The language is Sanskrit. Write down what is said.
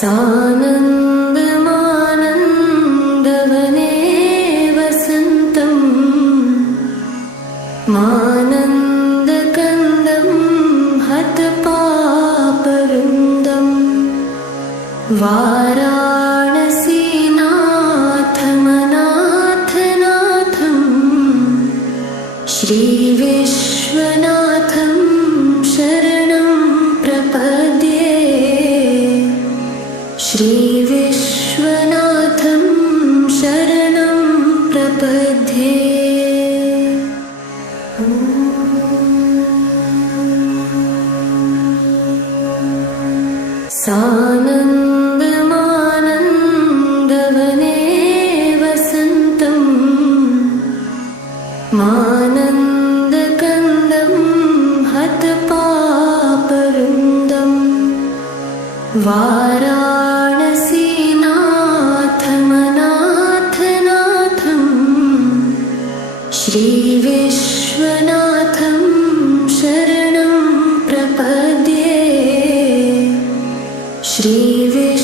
सानन्दमानन्दवने वसन्तं मानन्दकन्दं हतपापवृन्दं वाराणसीनाथमनाथनाथं श्रीविश्वनाथं शरणं प्रपद्ये। श्रीविश्वनाथं शरणं प्रपद्ये। सानन्दमानन्दवने वसन्तं मानन्दकन्दं हतपापवृन्दं वाराणसीनाथमनाथनाथं श्रीविश्वनाथं शरणं प्रपद्ये। श्रीविश्वनाथं